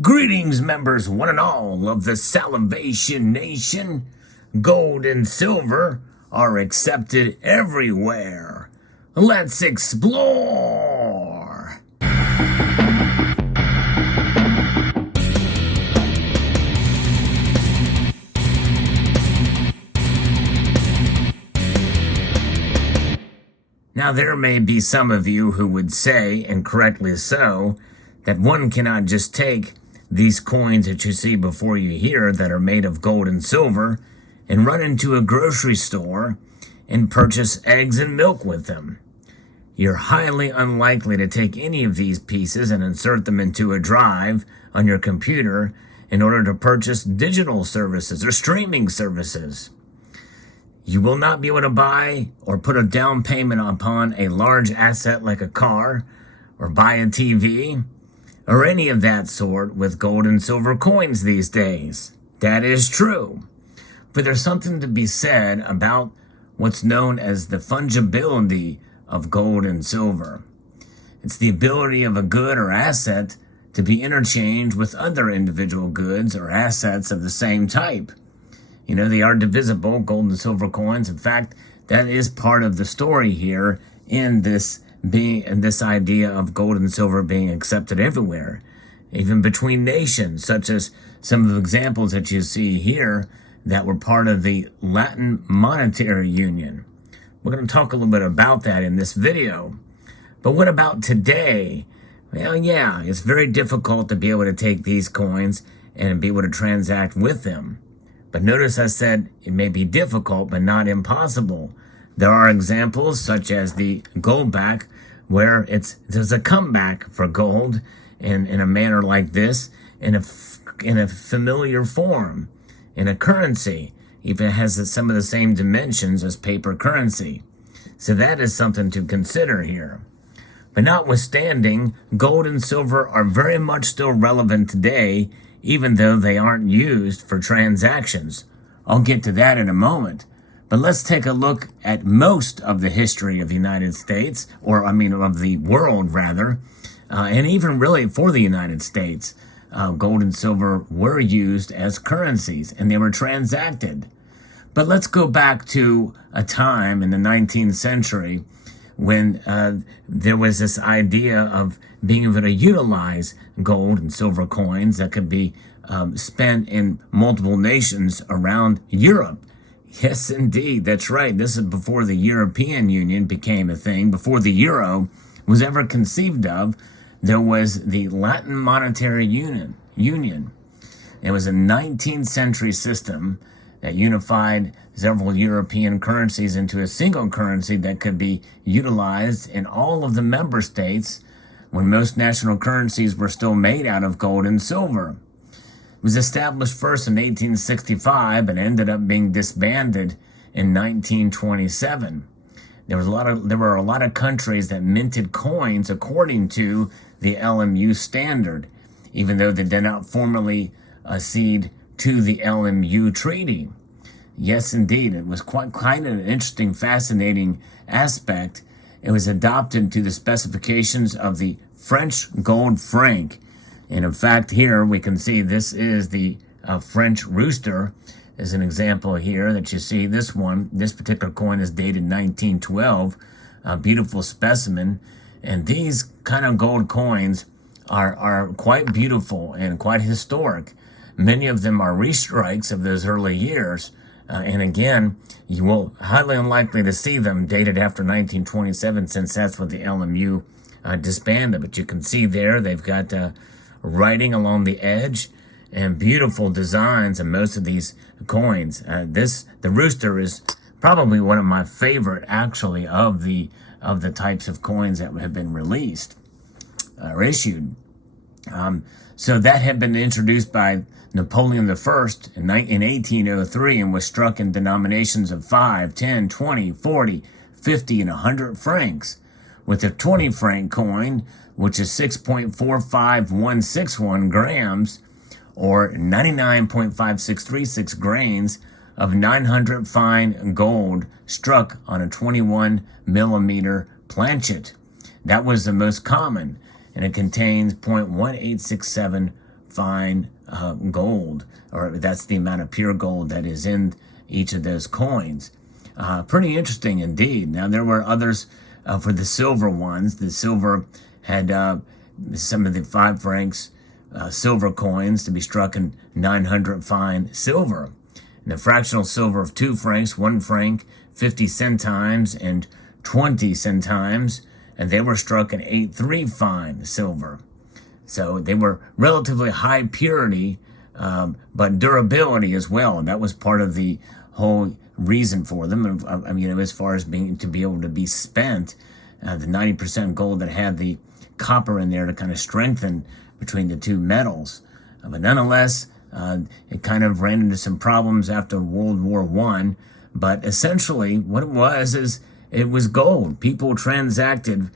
Greetings, members, one and all of the Salivation Nation. Gold and silver are accepted everywhere. Let's explore. Now, there may be some of you who would say, and correctly so, that one cannot just take these coins that you see before you here that are made of gold and silver and run into a grocery store and purchase eggs and milk with them. You're highly unlikely to take any of these pieces and insert them into a drive on your computer in order to purchase digital services or streaming services. You will not be able to buy or put a down payment upon a large asset like a car or buy a TV or any of that sort with gold and silver coins these days. That is true. But there's something to be said about what's known as the fungibility of gold and silver. It's the ability of a good or asset to be interchanged with other individual goods or assets of the same type. You know, they are divisible, gold and silver coins. In fact, that is part of the story here in this idea of gold and silver being accepted everywhere, even between nations, such as some of the examples that you see here that were part of the Latin Monetary Union. We're going to talk a little bit about that in this video. But what about today? Well, yeah, it's very difficult to be able to take these coins and be able to transact with them. But notice I said it may be difficult, but not impossible. There are examples such as the goldback, where there's a comeback for gold in a manner like this, in a familiar form, in a currency. Even has some of the same dimensions as paper currency. So that is something to consider here. But notwithstanding, gold and silver are very much still relevant today, even though they aren't used for transactions. I'll get to that in a moment. But let's take a look at most of the history of the United States, of the world rather, and even really for the United States. Gold and silver were used as currencies, and they were transacted. But let's go back to a time in the 19th century when there was this idea of being able to utilize gold and silver coins that could be spent in multiple nations around Europe. Yes, indeed, that's right. This is before the European Union became a thing, before the euro was ever conceived of. There was the Latin Monetary Union. It was a 19th century system that unified several European currencies into a single currency that could be utilized in all of the member states when most national currencies were still made out of gold and silver. It was established first in 1865 and ended up being disbanded in 1927. There were a lot of countries that minted coins according to the LMU standard, even though they did not formally accede to the LMU treaty. Yes, indeed, it was quite an interesting, fascinating aspect. It was adopted to the specifications of the French gold franc. And in fact, here we can see this is the French rooster as an example here that you see. This particular coin is dated 1912, a beautiful specimen. And these kind of gold coins are quite beautiful and quite historic. Many of them are restrikes of those early years. And again, you will highly unlikely to see them dated after 1927, since that's what the LMU disbanded. But you can see there they've got writing along the edge and beautiful designs in most of these coins. The rooster is probably one of my favorite, actually, of the types of coins that have been released or issued. So that had been introduced by Napoleon I in 1803 and was struck in denominations of 5, 10, 20, 40, 50, and 100 francs. With the 20 franc coin, which is 6.45161 grams, or 99.5636 grains of 900 fine gold struck on a 21 millimeter planchet. That was the most common, and it contains 0.1867 fine gold, or that's the amount of pure gold that is in each of those coins. Pretty interesting indeed. Now, there were others for the silver ones. The silver had some of the 5 francs silver coins to be struck in 900 fine silver. And the fractional silver of 2 francs, 1 franc, 50 centimes, and 20 centimes, and they were struck in 8.3 fine silver. So they were relatively high purity, but durability as well. And that was part of the whole reason for them. I mean, as far as being to be able to be spent, the 90% gold that had the copper in there to kind of strengthen between the two metals. But nonetheless, it kind of ran into some problems after World War I. But essentially, what it was is it was gold. People transacted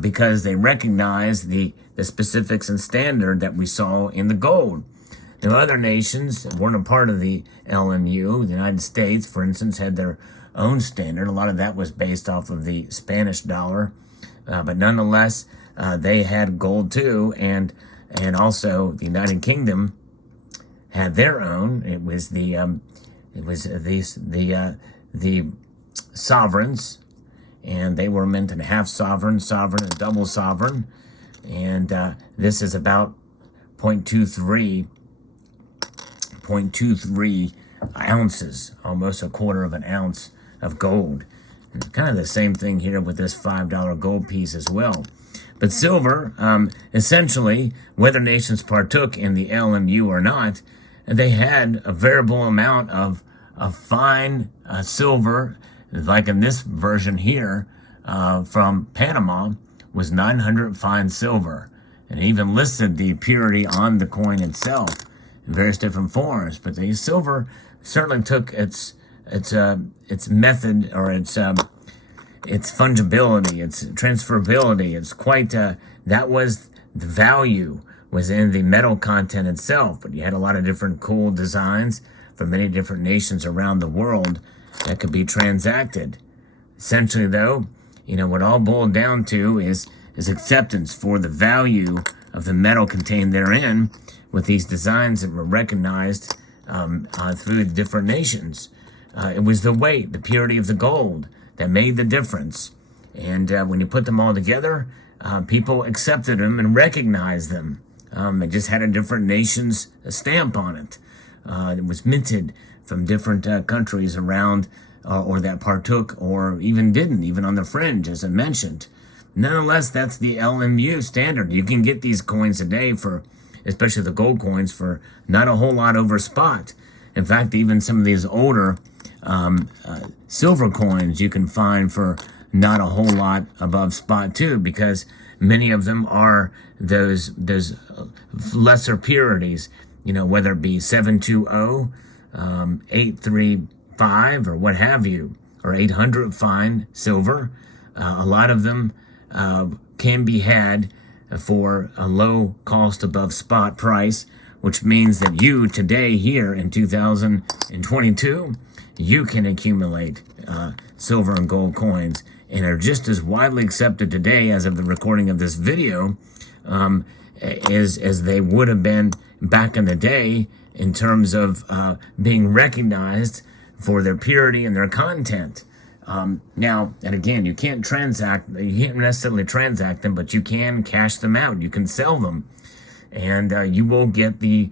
because they recognized the specifics and standard that we saw in the gold. Now, other nations that weren't a part of the LMU, the United States, for instance, had their own standard. A lot of that was based off of the Spanish dollar. But nonetheless, they had gold too, and also the United Kingdom had their own. It was the sovereigns, and they were meant to half sovereign, and double sovereign, and this is about 0.23 ounces, almost a quarter of an ounce of gold. And kind of the same thing here with this $5 gold piece as well. But silver, essentially, whether nations partook in the LMU or not, they had a variable amount of fine silver, like in this version here from Panama, was 900 fine silver. And it even listed the purity on the coin itself in various different forms. But the silver certainly took its method, or its fungibility, its transferability. It's quite, that was the value, was in the metal content itself. But you had a lot of different cool designs from many different nations around the world that could be transacted. Essentially, though, what all boiled down to is acceptance for the value of the metal contained therein, with these designs that were recognized through the different nations. It was the weight, the purity of the gold that made the difference. And when you put them all together, people accepted them and recognized them. It just had a different nation's stamp on it. It was minted from different countries around, or that partook, or even didn't, even on the fringe, as I mentioned. Nonetheless, that's the LMU standard. You can get these coins today for, especially the gold coins, for not a whole lot over spot. In fact, even some of these older silver coins you can find for not a whole lot above spot too, because many of them are those lesser purities, whether it be 720, 835, or what have you, or 800 fine silver. A lot of them can be had for a low cost above spot price, which means that you today, here in 2022, you can accumulate silver and gold coins, and are just as widely accepted today as of the recording of this video as they would have been back in the day, in terms of being recognized for their purity and their content. Now, and again, you can't necessarily transact them, but you can cash them out. You can sell them, and you will get the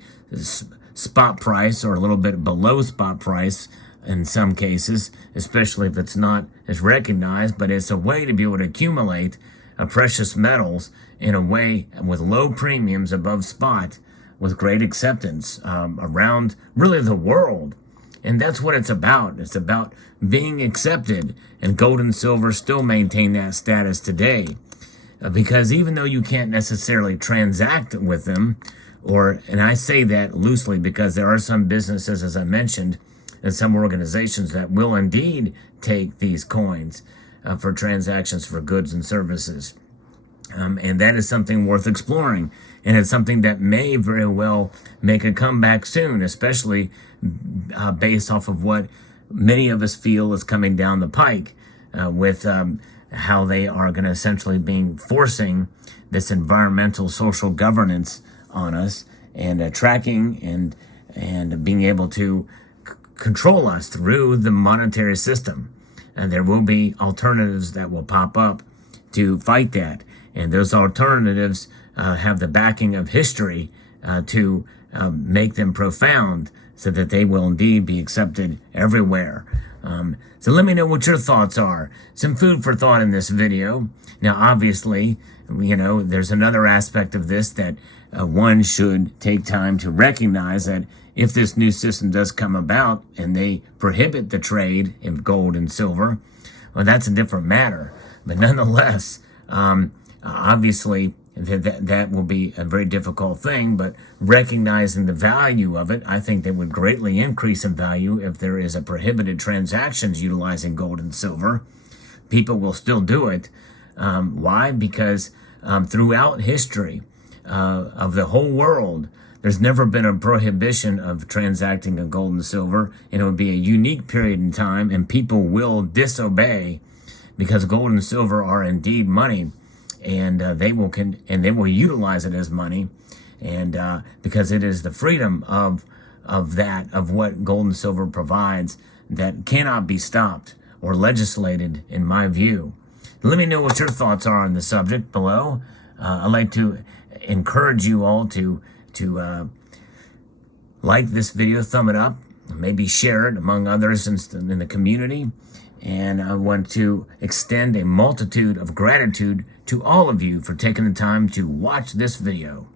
spot price, or a little bit below spot price in some cases, especially if it's not as recognized. But it's a way to be able to accumulate precious metals in a way with low premiums above spot, with great acceptance around really the world. And that's what it's about. It's about being accepted, and gold and silver still maintain that status today. Because even though you can't necessarily transact with them, and I say that loosely because there are some businesses, as I mentioned, and some organizations that will indeed take these coins for transactions for goods and services. And that is something worth exploring. And it's something that may very well make a comeback soon, especially based off of what many of us feel is coming down the pike with how they are going to essentially be forcing this environmental social governance on us. tracking and being able to control us through the monetary system. And there will be alternatives that will pop up to fight that. And those alternatives have the backing of history to make them profound so that they will indeed be accepted everywhere. So let me know what your thoughts are. Some food for thought in this video. Now, obviously, there's another aspect of this that one should take time to recognize that if this new system does come about and they prohibit the trade in gold and silver, well, that's a different matter. But nonetheless, obviously, that will be a very difficult thing, but recognizing the value of it, I think that would greatly increase in value if there is a prohibited transactions utilizing gold and silver. People will still do it. Why? Because throughout history of the whole world, there's never been a prohibition of transacting in gold and silver, and it would be a unique period in time, and people will disobey because gold and silver are indeed money. And they will utilize it as money, and because it is the freedom of what gold and silver provides that cannot be stopped or legislated, in my view. Let me know what your thoughts are on the subject below. I'd like to encourage you all to like this video, thumb it up, maybe share it among others in the community. And I want to extend a multitude of gratitude to all of you for taking the time to watch this video.